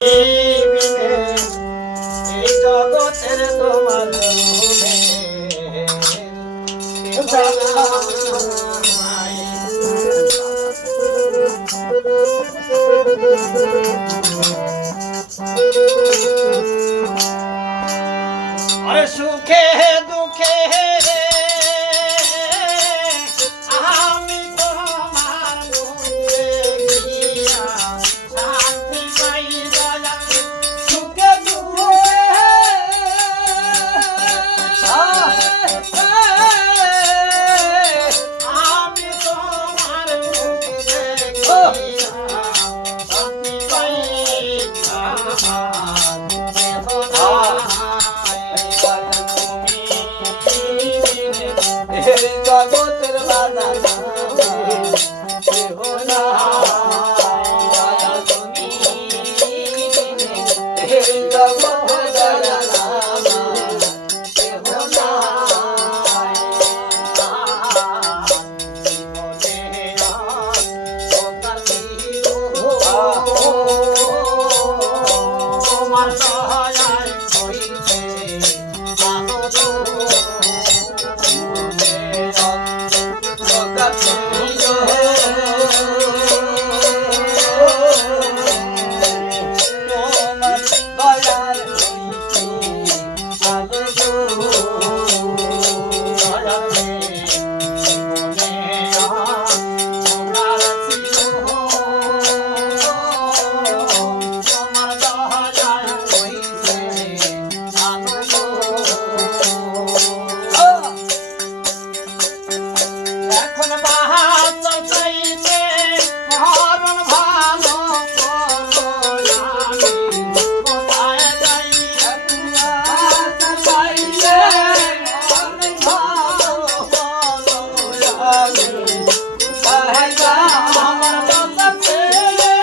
এই জগতের তোমার আরে সুখে দুঃখে আমি তোমার মুখে গিয়া শান্তি পাই দয়া সুখে দুঃখে আমি তোমার মুখে গিয়া শান্তি পাই জগতের বাধা তোমার সহায় হইতে এখন বাহাত চাইতে মরণ ভালো আমি কোথায় যাই বাহাত চাইতে মরণ ভালো আমি কোথায় যাই আমার কথা ছেড়ে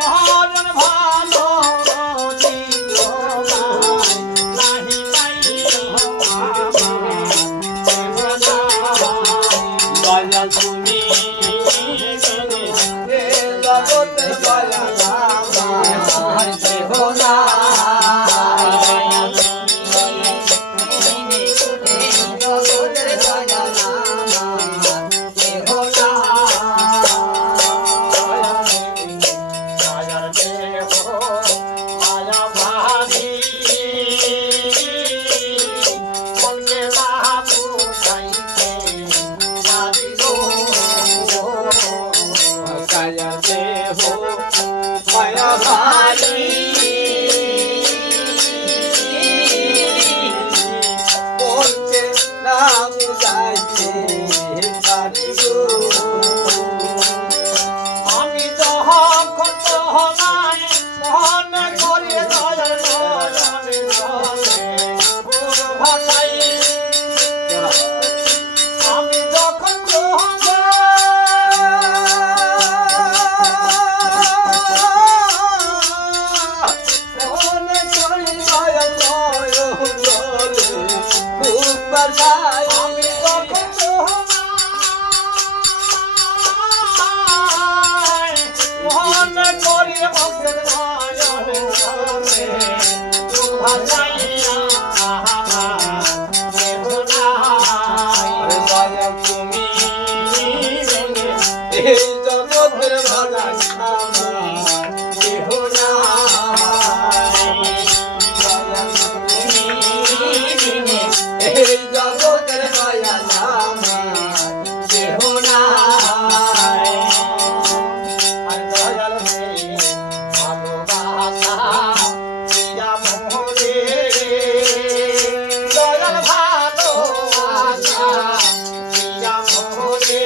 মরণ ভালো তুমি জগতের বলা না আমি তো কত নাই মনে করি ভাষাই আমি যখন আমি যখন মনে করি ভক্তের তুমি এই জগতের ভাষা এই জগতের দয়া নাম কেহ নাই আর দয়াল ভালোবাসা প্রিয়া মোরে দয়াল ভালোবাসা প্রিয়া মোরে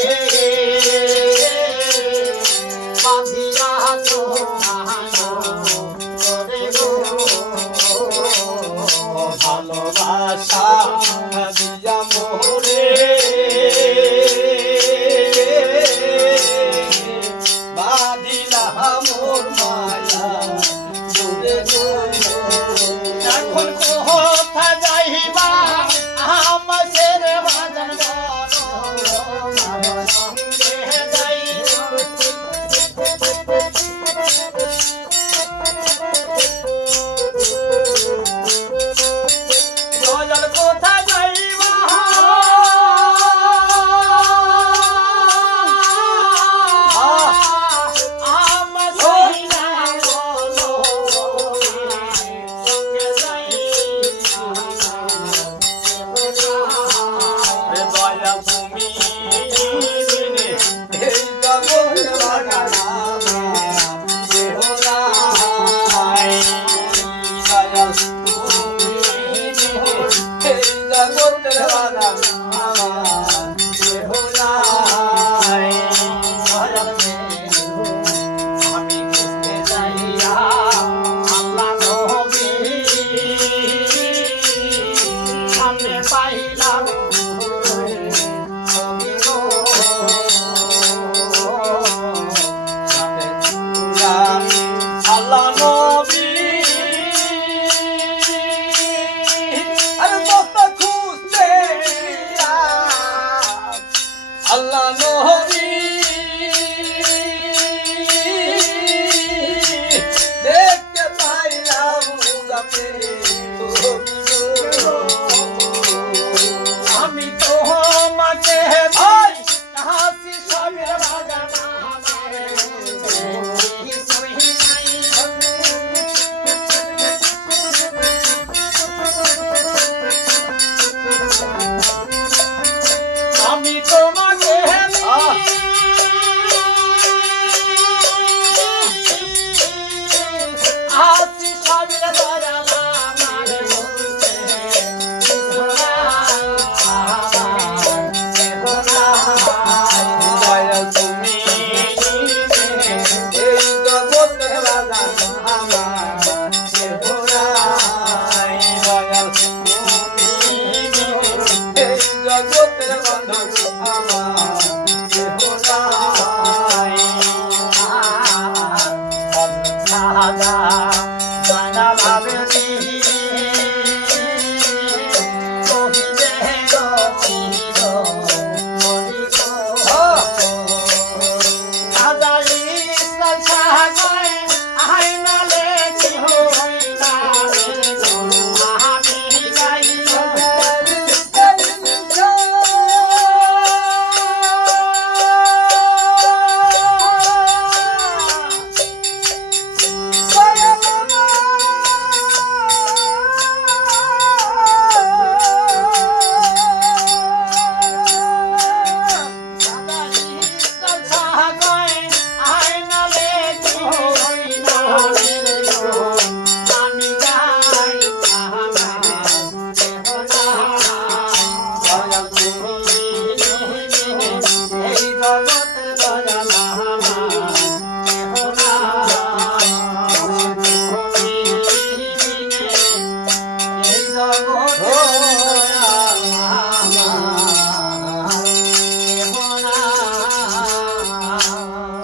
আল্লাহ নবী দেখতে পাইলাম যাতে আমি তোমাকে ভাই হাসি সবের বাগান আমি তোমাকে হাসি সবের বাগান আমারে বলতে দয়াল তুমি এই জগতে বাগান আমার দয়াল তুমি এই জগতে বাগান আমার জানা ভাবে এই জগতের দয়ালা